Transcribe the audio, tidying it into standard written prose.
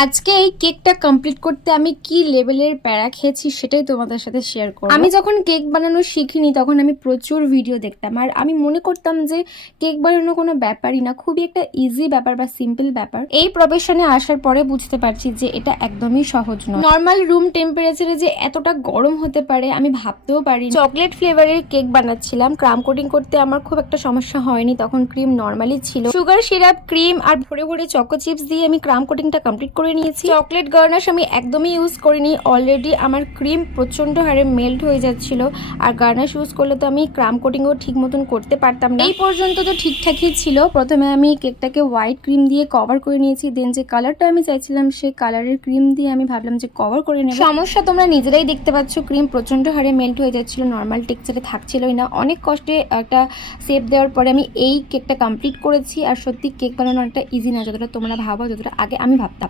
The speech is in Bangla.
আজকে এই কেকটা কমপ্লিট করতে আমি কি লেভেলের প্যারা খেয়েছি সেটাই তোমাদের সাথে শেয়ার করব। আমি যখন কেক বানানো শিখিনি তখন আমি প্রচুর ভিডিও দেখতাম, আর আমি মনে করতাম যে কেক বানানো কোনো ব্যাপারই না, খুবই একটা ইজি ব্যাপার বা সিম্পল ব্যাপার। এই প্রফেশনে আসার পরে বুঝতে পারছি যে এটা একদমই সহজ নয়। নর্মাল রুম টেম্পারেচারে যে এতটা গরম হতে পারে আমি ভাবতেও পারি। চকলেট ফ্লেভারের কেক বানাচ্ছিলাম, ক্রাম কোটিং করতে আমার খুব একটা সমস্যা হয়নি, তখন ক্রিম নর্মালি ছিল। সুগার সিরাপ, ক্রিম আর ভরে ভরে চকো চিপস দিয়ে আমি ক্রাম কোটিংটা কমপ্লিট করে নিয়েছি। চকলেট গার্নাশ আমি একদমই ইউজ করিনি, অলরেডি আমার ক্রিম প্রচন্ড হারে মেল্ট হয়ে যাচ্ছিল, আর গার্নাশ ইউজ করলে তো আমি ক্রাম কোটিংও ঠিক মতন করতে পারতাম না। এই পর্যন্ত তো ঠিকঠাকই ছিল। প্রথমে আমি কেকটাকে হোয়াইট ক্রিম দিয়ে কভার করে নিয়েছি, দেন যে কালারটা আমি চাইছিলাম সেই কালারের ক্রিম দিয়ে আমি ভাবলাম যে কভার করে নেব। সমস্যা তোমরা নিজেরাই দেখতে পাচ্ছ, ক্রিম প্রচন্ড হারে মেল্ট হয়ে যাচ্ছিল, নর্মাল টেক্সচারে থাকছিলই না। অনেক কষ্টে একটা শেপ দেওয়ার পরে আমি এই কেকটা কমপ্লিট করেছি। আর সত্যি কেক বানানো অনেকটা ইজি না, যতটা তোমরা ভাবো, যতটা আগে আমি ভাবতাম।